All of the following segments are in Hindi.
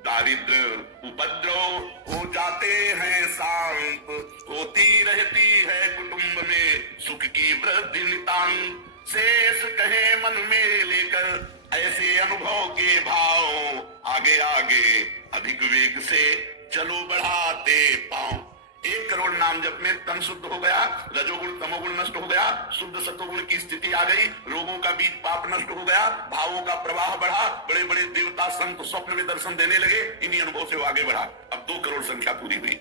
दारिद्र उपद्रव हो जाते हैं शांत, होती रहती है कुटुंब में सुख की वृद्धि नितांत। शेष कहे मन में लेकर ऐसे अनुभव के भाव, आगे आगे अधिक वेग से चलो बढ़ाते पांव। 1 करोड़ नाम जप में तन शुद्ध हो गया, रजोगुण तमोगुण नष्ट हो गया, शुद्ध सत्वगुण की स्थिति आ गई, रोगों का बीज पाप नष्ट हो गया, भावों का प्रवाह बढ़ा, बड़े बड़े देवता संत स्वप्न में दर्शन देने लगे। इन्हीं अनुभव से वो आगे बढ़ा। अब 2 करोड़ संख्या पूरी हुई।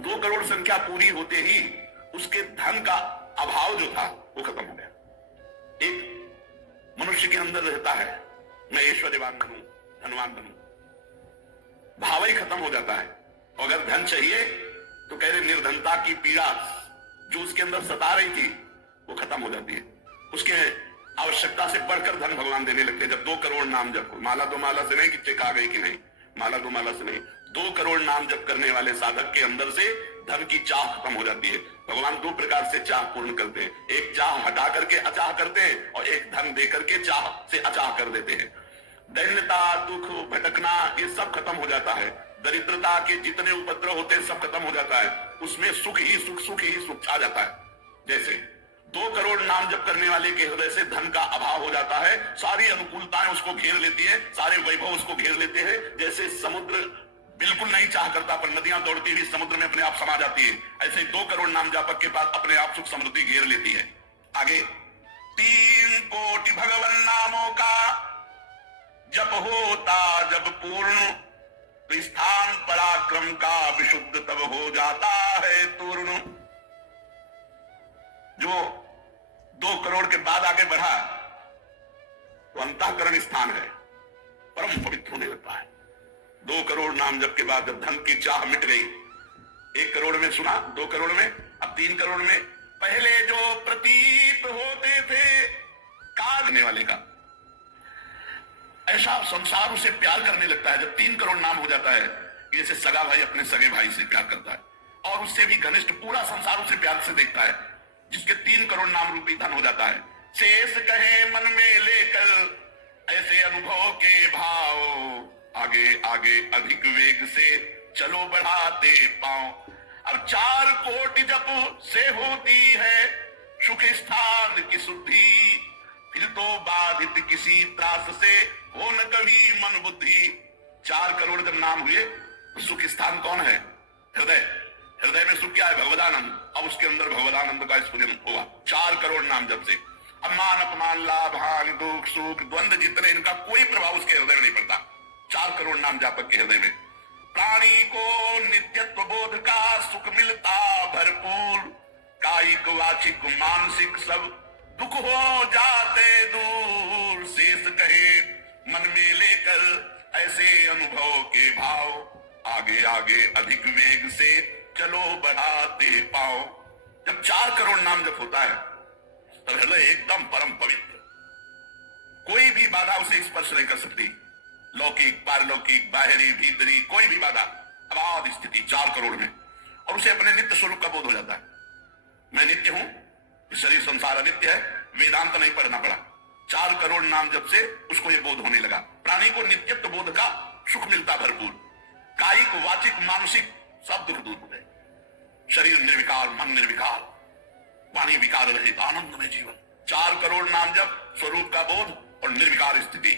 2 करोड़ संख्या पूरी होते ही उसके धन का अभाव जो था वो खत्म हो गया। एक मनुष्य के अंदर रहता है मैं ऐश्वर्यवान बनूं, धनवान बनूं, भाव ही खत्म हो जाता है। अगर धन चाहिए तो कह रहे निर्धनता की पीड़ा जो उसके अंदर सता रही थी वो खत्म हो जाती है। उसके आवश्यकता से बढ़कर धन भगवान देने लगते हैं। जब 2 करोड़ नाम जप, माला दो माला से नहीं कि चेक आ गई कि नहीं, माला दो माला से नहीं, 2 करोड़ नाम जप करने वाले साधक के अंदर से धन की चाह खत्म हो जाती है। भगवान 2 प्रकार से चाह पूर्ण करते हैं, एक चाह हटा करके अचाह करते हैं और एक धन दे करके चाह से अचाह कर देते हैं। दैन्यता, दुख, भटकना ये सब खत्म हो जाता है। दरिद्रता के जितने उपद्रव होते हैं सब खत्म हो जाता है। उसमें सुख ही सुख, सुख ही सुख आ जाता है। जैसे 2 करोड़ नाम जप करने वाले के हृदय से धन का अभाव हो जाता है, सारी अनुकूलताएं उसको घेर लेती है, सारे वैभव उसको घेर लेते हैं। जैसे समुद्र बिल्कुल नहीं चाह करता पर नदियां दौड़ती हुई समुद्र में अपने आप समा जाती है, ऐसे 2 करोड़ नाम जापक के पास अपने आप सुख समृद्धि घेर लेती है। आगे 3 कोटि भगवान नामों का जप होता जब पूर्ण, तो स्थान पराक्रम का विशुद्ध तब हो जाता है पूर्ण। जो 2 करोड़ के बाद आगे बढ़ा तो अंतःकरण स्थान है, परम पवित्र होने लगता है। 2 करोड़ नाम जप के बाद जब धन की चाह मिट गई, 1 करोड़ में सुना, 2 करोड़ में, अब 3 करोड़ में, पहले जो प्रतीत होते थे कागने वाले का, ऐसा संसार उसे प्यार करने लगता है। जब 3 करोड़ नाम हो जाता है, जैसे सगा भाई अपने सगे भाई से प्यार करता है और उससे भी घनिष्ठ पूरा संसार उसे प्यार से देखता है, जिसके 3 करोड़ नाम रूपी धन हो जाता है। शेष कहे मन में लेकर ऐसे अनुभव के भाव, आगे आगे अधिक वेग से चलो बढ़ाते पांव। अब 4 कोटि जप से होती है सुख स्थान की शुद्धि, फिर तो बाधित किसी त्रास से हो न कभी मन बुद्धि। 4 करोड़ जब नाम हुए तो सुख स्थान कौन है? हृदय। हृदय में सुख क्या है? भगवदानंद। अब उसके अंदर भगवदानंद का स्फुरन हुआ 4 करोड़ नाम जब से। अब मान अपमान, लाभ हानि, दुख सुख, द्वंद जितने, इनका कोई प्रभाव उसके हृदय में नहीं पड़ता। 4 करोड़ नाम जापक के हृदय में प्राणी को नित्यत्व बोध का सुख मिलता भरपूर, कायिक वाचिक मानसिक सब दुख हो जाते दूर। शेष कहे मन में लेकर ऐसे अनुभव के भाव, आगे आगे अधिक वेग से चलो बढ़ाते पाओ। जब 4 करोड़ नाम जप होता है तब हृदय एकदम परम पवित्र, कोई भी बाधा उसे स्पर्श नहीं कर सकती। लौकिक, पारलौकिक, बाहरी, भीतरी, कोई भी बाधा, अबाध स्थिति 4 करोड़ में, और उसे अपने नित्य स्वरूप का बोध हो जाता है। मैं नित्य हूं, शरीर संसार अनित्य है, वेदांत नहीं पढ़ना पड़ा। 4 करोड़ नाम जब से उसको यह बोध होने लगा। प्राणी को नित्यत्व बोध का सुख मिलता भरपूर, कायिक वाचिक मानसिक सब दुख दूर हो गए। शरीर निर्विकार, मन निर्विकार, वाणी विकार रहित, आनंद में जीवन। 4 करोड़ नाम जप, स्वरूप का बोध और निर्विकार स्थिति।